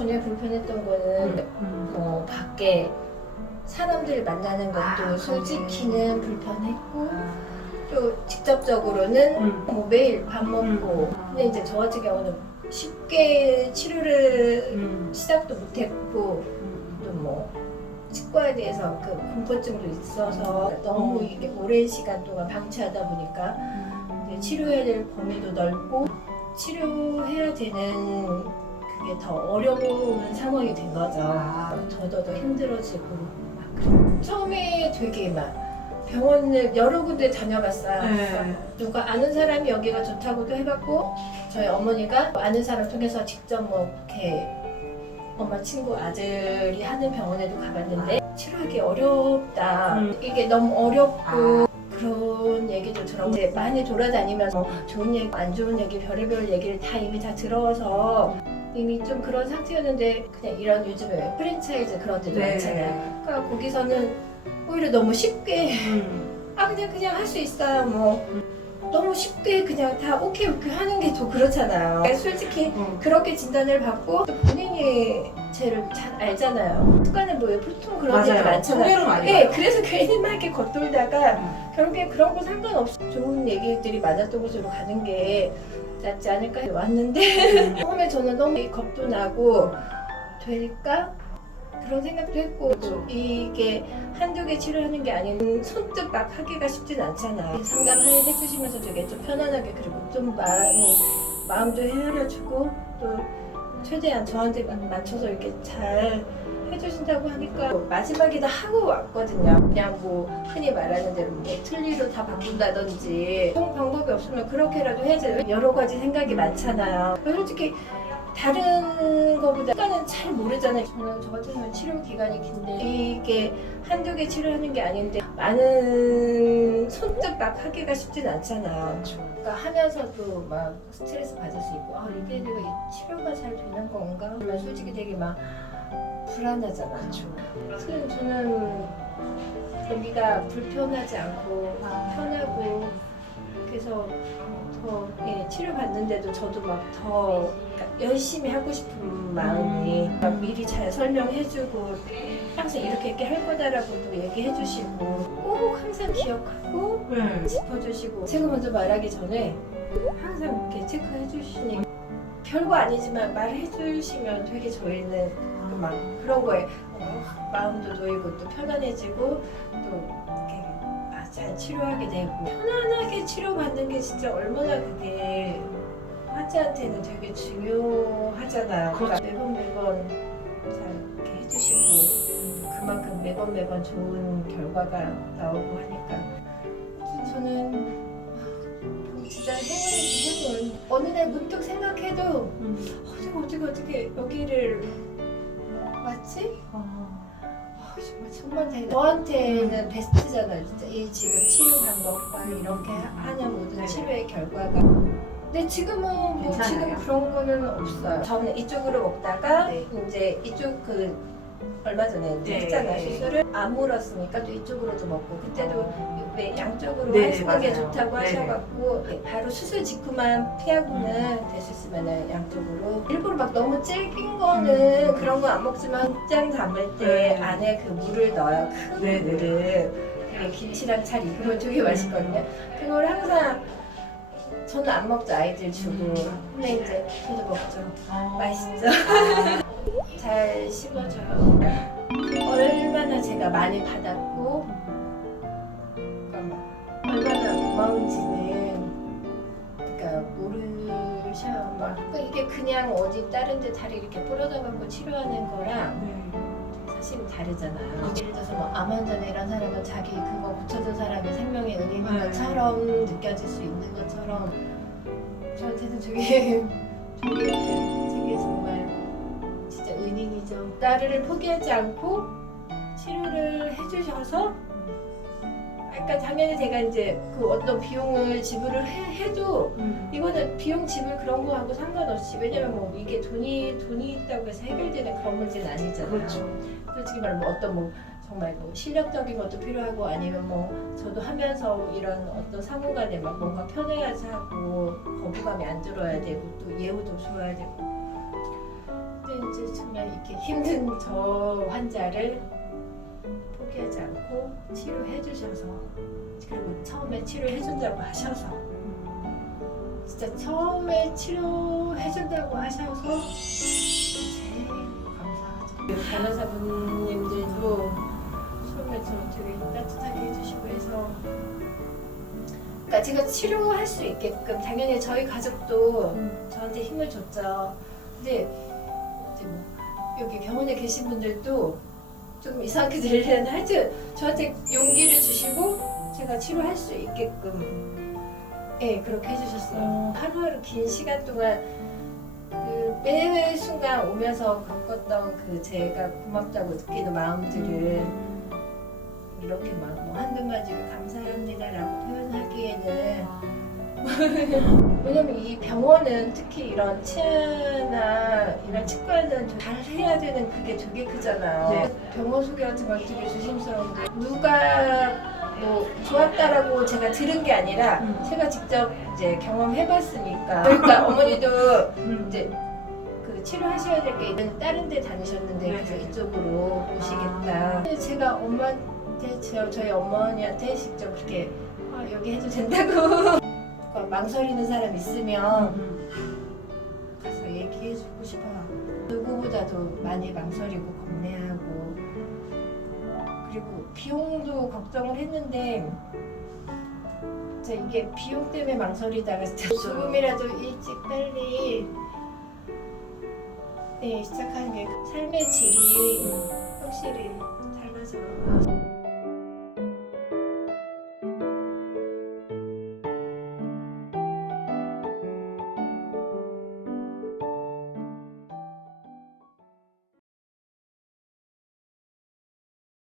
전에 불편했던 거는 뭐 밖에 사람들 만나는 것도 솔직히는 불편했고 또 직접적으로는 뭐 매일 밥 먹고 근데 이제 저 같은 경우는 쉽게 치료를 시작도 못했고 또 뭐 치과에 대해서 그 공포증도 있어서 너무 이게 오랜 시간 동안 방치하다 보니까 이제 치료해야 될 범위도 넓고 치료해야 되는 그게 더 어려운 상황이 된 거죠. 더더 힘들어지고 막 그래요. 처음에 되게 막 병원을 여러 군데 다녀봤어요. 네. 누가 아는 사람이 여기가 좋다고도 해봤고 저희 어머니가 아는 사람 통해서 직접 뭐 이렇게 엄마 친구 아들이 하는 병원에도 가봤는데 치료하기 어렵다. 이게 너무 어렵고 그런 얘기도 들었고 이제 많이 돌아다니면서 좋은 얘기, 안 좋은 얘기, 별의별 얘기를 다 이미 다 들어서 이미 좀 그런 상태였는데 그냥 이런 요즘에 프랜차이즈 그런 데도 많잖아요. 그러니까 거기서는 오히려 너무 쉽게 그냥 할 수 있어요. 뭐 너무 쉽게 그냥 다 오케이 하는 게 더 그렇잖아요. 솔직히 그렇게 진단을 받고 또 본인이 쟤를 잘 알잖아요. 습관은 뭐 보통 그런 데도 많잖아요. 소개를 많이 네, 봐요. 그래서 괜히 막 이렇게 겉돌다가 결국에 그런 거 상관없이 좋은 얘기들이 많았던 곳으로 가는 게 낫지 않을까 왔는데 처음에 저는 너무 겁도 나고 될까? 그런 생각도 했고 이게 한두 개 치료하는 게 아닌 손뜻 막 하기가 쉽진 않잖아요. 상담을 해주시면서 되게 좀 편안하게 그리고 좀 마음도 헤아려주고 또 최대한 저한테 맞춰서 이렇게 잘 해주신다고 하니까 마지막에도 하고 왔거든요. 그냥 뭐 흔히 말하는 대로 뭐 틀니로 다 바꾼다든지 그런 방법이 없으면 그렇게라도 해야지 여러 가지 생각이 많잖아요. 솔직히 다른 거보다 시간은 잘 모르잖아요. 저는 저 같은 경우는 치료 기간이 긴데 이게 한두 개 치료하는 게 아닌데 많은 손뜻 막 하기가 쉽진 않잖아요. 그러니까 하면서도 막 스트레스 받을 수 있고 이게 내가 이 치료가 잘 되는 건가? 그러면 솔직히 되게 막 불안하잖아요. 그래서 저는 여기가 불편하지 않고 편하고 그래서 더 치료 받는데도 저도 막 더 열심히 하고 싶은 마음이 막 미리 잘 설명해주고 항상 이렇게 할 거다라고도 얘기해주시고 꼭 항상 기억하고 짚어주시고 제가 먼저 말하기 전에 항상 이렇게 체크해주시니 별거 아니지만 말해주시면 되게 저희는 막 그런 거에 마음도 놓이고 또 편안해지고 또 이렇게 잘 치료하게 되고 편안하게 치료받는 게 진짜 얼마나 그게 환자한테는 되게 중요하잖아요. 그러니까 매번 잘 이렇게 해주시고 그만큼 매번 좋은 결과가 나오고 하니까 저는 진짜 행운이지 행운. 어느 날 문득 생각해도 어떻게 여기를 왔지? 정말 다행이다. 저한테는 베스트잖아요. 진짜 이 지금 치료 방법과 이렇게 하는 모든 치료의 결과가. 근데 지금은 뭐 괜찮아요? 지금 그런 거는 없어요. 저는 이쪽으로 먹다가 이제 이쪽 얼마 전에 했잖아요. 수술을 안 물었으니까 또 이쪽으로도 먹고 그때도 왜 양쪽으로 하시는 게 좋다고 하셔갖고 바로 수술 직후만 피하고는 될 수 있으면 양쪽으로 일부러 막 너무 질긴 거는 그런 거 안 먹지만 국장 담을 때 안에 그 물을 넣어요. 큰 물을 되게 김치랑 잘 익으면 되게 맛있거든요. 그걸 항상 저는 안 먹죠. 아이들 주고 근데 이제 저도 먹죠. 맛있죠. 잘 씹어줘요. 얼마나 제가 많이 받았고 얼마나 고마운지는 그러니까 모르셔요. 그러니까 이게 그냥 어디 다른 데 다리 이렇게 부러져 갖고 치료하는 거랑 사실은 다르잖아요. 예를 들어서 뭐 암 환자나 이런 사람은 자기 그거 붙여준 사람이 생명의 은인인 것처럼 느껴질 수 있는 것처럼 저한테는 저게 정말 진짜 은인이죠. 나를 포기하지 않고 치료를 해주셔서 그러니까 당연히 제가 이제 그 어떤 비용을 지불을 해도 이거는 비용 지불 그런 거하고 상관없이 왜냐면 뭐 이게 돈이 있다고 해서 해결되는 그런 문제는 아니잖아요. 그렇죠. 솔직히 말하면 어떤 뭐 정말 뭐 실력적인 것도 필요하고 아니면 뭐 저도 하면서 이런 어떤 상호간에 막 뭔가 편해야지 하고 거부감이 안 들어야 되고 또 예우도 좋아야 되고 근데 이제 정말 이렇게 힘든 저 환자를 포기하지 않고 치료해 주셔서, 그리고 처음에 치료해 준다고 하셔서, 진짜 처음에 치료해 준다고 하셔서 제일 감사하죠. 간호사분님들도 처음에 저 되게 따뜻하게 해주시고 해서, 그러니까 제가 치료할 수 있게끔 당연히 저희 가족도 저한테 힘을 줬죠. 근데 이제 뭐 여기 병원에 계신 분들도 좀 이상하게 들리는데 하여튼 저한테 용기를 주시고 제가 치료할 수 있게끔 그렇게 해주셨어요. 하루하루 긴 시간 동안 그 매 순간 오면서 겪었던 그 제가 고맙다고 느끼는 마음들을 이렇게 막 뭐 한두 마디로 감사합니다라고 표현하기에는 왜냐면 이 병원은 특히 이런 치아나 이런 치과는 잘 해야 되는 그게 되게 크잖아요. 네. 병원 소개 같은 건 되게 조심스러운데 누가 뭐 좋았다라고 제가 들은 게 아니라 제가 직접 이제 경험해봤으니까. 그러니까 어머니도 이제 그 치료하셔야 될 게 있는 다른 데 다니셨는데 그래서 이쪽으로 오시겠다. 근데 제가 엄마한테 저희 어머니한테 직접 그렇게 여기 해도 된다고 망설이는 사람 있으면 가서 얘기해주고 싶어요. 누구보다도 많이 망설이고 겁내하고 그리고 비용도 걱정을 했는데 진짜 이게 비용 때문에 망설이다가 진짜 조금이라도 일찍 빨리 시작하는 게 삶의 질이 확실히 달라져요.